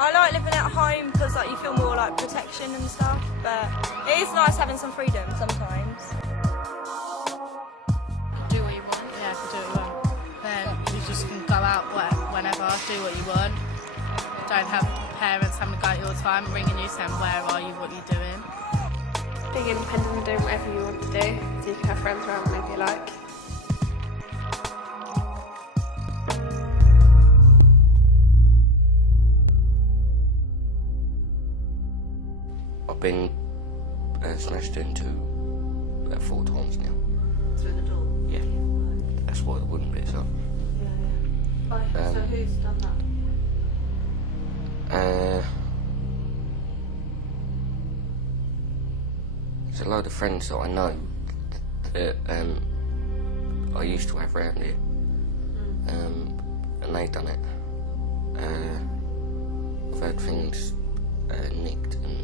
I like living at home because like you feel more like protection and stuff, but it is nice having some freedom sometimes. Do what you want. Yeah, do what you want. Then you just can go out whenever, do what you want. Don't have parents having to go at your time, ringing you saying, where are you, what are you doing? Being independent and doing whatever you want to do, so you can have friends around whenever you like. I've been smashed into 4 times now. Through the door? Yeah. That's why the wooden bit's up. Yeah. So who's done that? There's a load of friends that I know that I used to have around here, and they done it. I've had things nicked and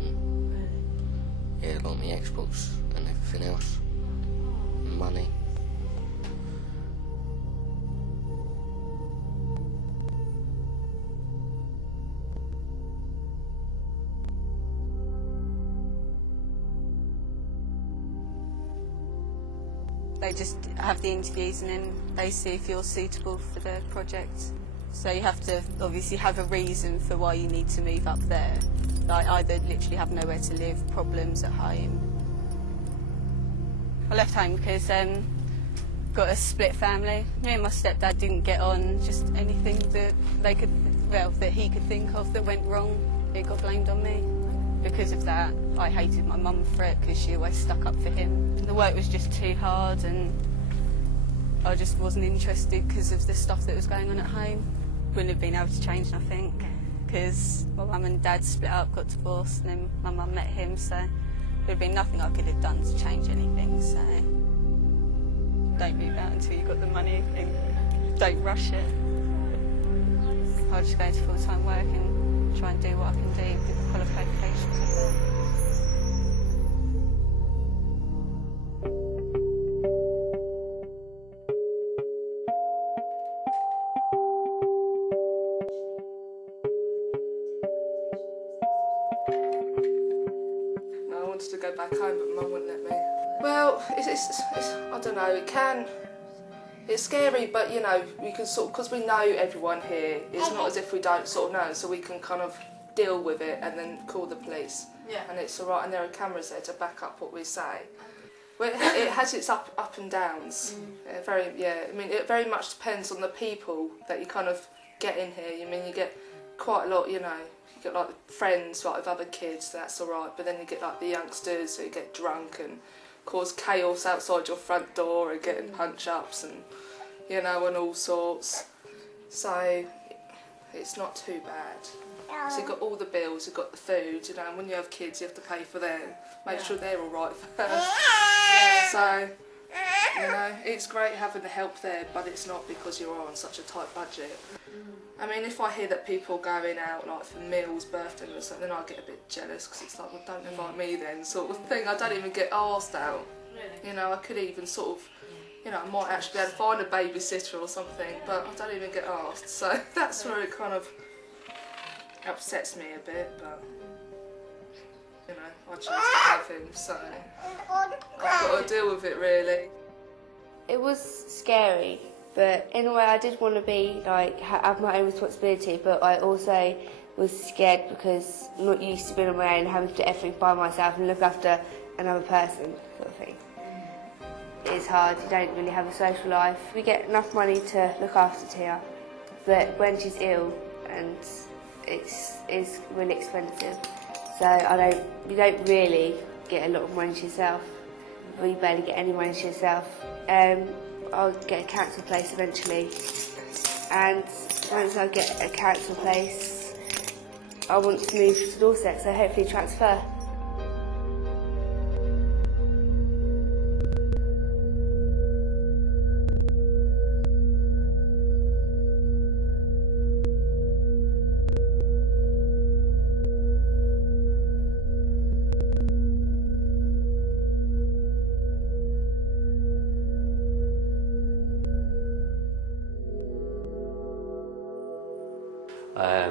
yeah, like my Xbox and everything else, and money. They just have the interviews and then they see if you're suitable for the project. So you have to obviously have a reason for why you need to move up there. Like either literally have nowhere to live, problems at home. I left home because got a split family. Me and my stepdad didn't get on. Just anything that that he could think of that went wrong, it got blamed on me. Because of that, I hated my mum for it because she always stuck up for him. The work was just too hard and I just wasn't interested because of the stuff that was going on at home. Wouldn't have been able to change nothing because my mum and dad split up, got divorced, and then my mum met him, so there would have been nothing I could have done to change anything. So don't move out until you've got the money and don't rush it. I'll just go into full-time work and try and do what I can do with the qualifications I've got. I wanted to go back home, but Mum wouldn't let me. Well, it's I don't know, it's scary, but you know, we can sort of, because we know everyone here, it's not as if we don't sort of know, so we can kind of deal with it and then call the police. Yeah. And it's all right, and there are cameras there to back up what we say. Well, it has its up and downs. I mean, it very much depends on the people that you kind of get in here. I mean, you get quite a lot, you know. You get like the friends like with other kids, that's all right, but then you get like the youngsters who get drunk and cause chaos outside your front door and getting punch-ups and, you know, and all sorts. So it's not too bad. So you've got all the bills, you've got the food, you know, and when you have kids you have to pay for them. Make sure they're all right first. So, you know, it's great having the help there, but it's not because you're on such a tight budget. I mean, if I hear that people going out like for meals, birthdays or something, then I get a bit jealous because it's like, well, don't invite me then, sort of thing. I don't even get asked out. Really? You know, I could even sort of, you know, I might actually be able to find a babysitter or something, but I don't even get asked. So that's where it kind of upsets me a bit, but you know, I chose to have him, so I've got to deal with it really. It was scary, but in a way I did want to be like have my own responsibility, but I also was scared because I'm not used to being on my own, having to do everything by myself and look after another person, sort of thing. It's hard, you don't really have a social life. We get enough money to look after Tia, but when she's ill and it's really expensive, so you don't really get a lot of money to yourself. You barely get any money to yourself. I'll get a council place eventually, and once I get a council place, I want to move to Dorset, so hopefully transfer.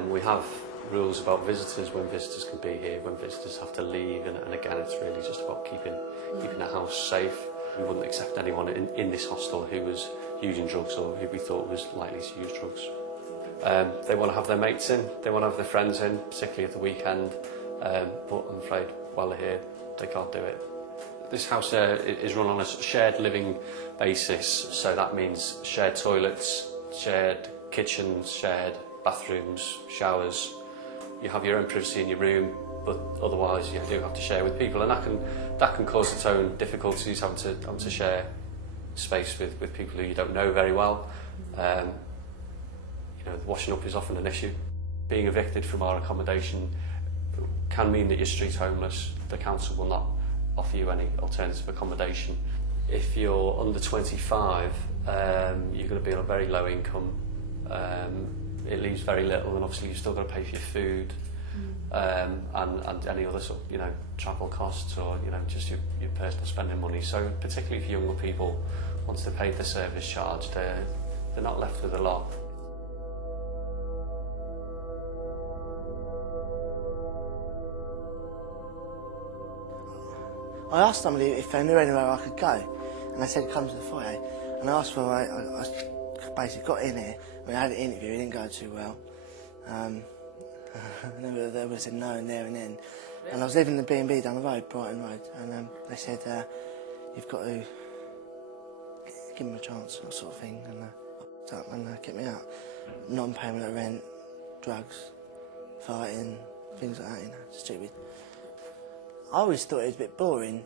We have rules about visitors, when visitors can be here, when visitors have to leave, and again it's really just about keeping the house safe. We wouldn't accept anyone in this hostel who was using drugs or who we thought was likely to use drugs. They want to have their mates in, they want to have their friends in, particularly at the weekend, but I'm afraid while they're here they can't do it. This house is run on a shared living basis, so that means shared toilets, shared kitchens, shared bathrooms, showers. You have your own privacy in your room, but otherwise you do have to share with people, and that can cause its own difficulties, having to share space with people who you don't know very well. You know, washing up is often an issue. Being evicted from our accommodation can mean that you're street homeless. The council will not offer you any alternative accommodation. If you're under 25, you're going to be on a very low income. It leaves very little, and obviously you've still got to pay for your food and any other sort of, you know, travel costs, or, you know, just your personal spending money. So particularly for younger people, once they've paid the service charge, they're not left with a lot. I asked somebody if they knew anywhere I could go, and they said come to the foyer. And I asked for I basically got in here. We had an interview, it didn't go too well. They would have said no and there and then. And I was living in the B&B down the road, Brighton Road, and they said you've got to give them a chance, that sort of thing, and get me out. Non-payment of rent, drugs, fighting, things like that, you know, stupid. I always thought it was a bit boring,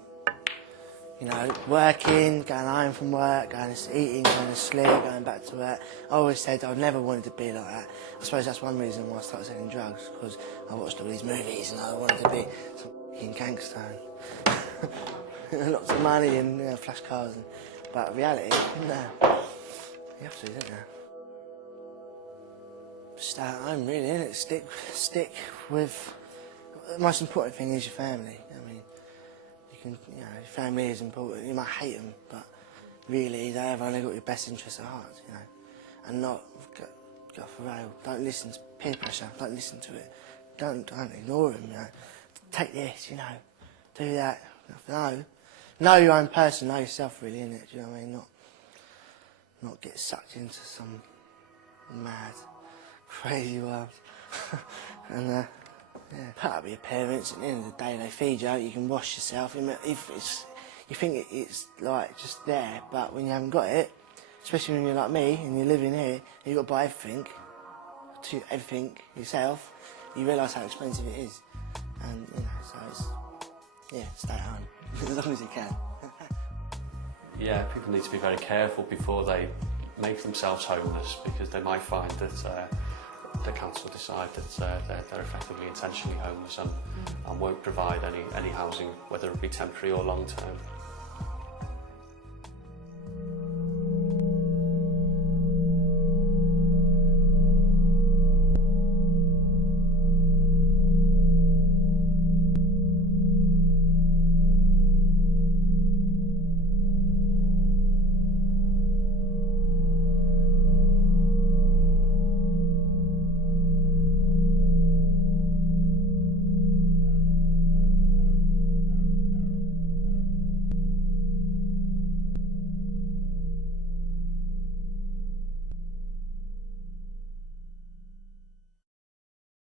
you know, working, going home from work, going to eating, going to sleep, going back to work. I always said I never wanted to be like that. I suppose that's one reason why I started selling drugs, because I watched all these movies and I wanted to be some f***ing gangster and lots of money and, you know, flash cars. But reality, no, you have to, don't you? Stay at home, really, innit? Stick with. The most important thing is your family. I mean, you know, your family is important. You might hate them, but really they have only got your best interests at heart, you know. And not go off the rail. Don't listen to peer pressure. Don't listen to it. Don't ignore them, you know. Take this, you know. Do that. Know your own person. Know yourself, really, innit? Do you know what I mean? Not get sucked into some mad, crazy world. And yeah, part of your parents. At the end of the day, they feed you. You can wash yourself. If you think it's like just there, but when you haven't got it, especially when you're like me and you're living here, and you've got to buy everything yourself. You realise how expensive it is, and you know, so stay at home as long as you can. Yeah, people need to be very careful before they make themselves homeless, because they might find that the council decide that they're effectively intentionally homeless and won't provide any housing, whether it be temporary or long term.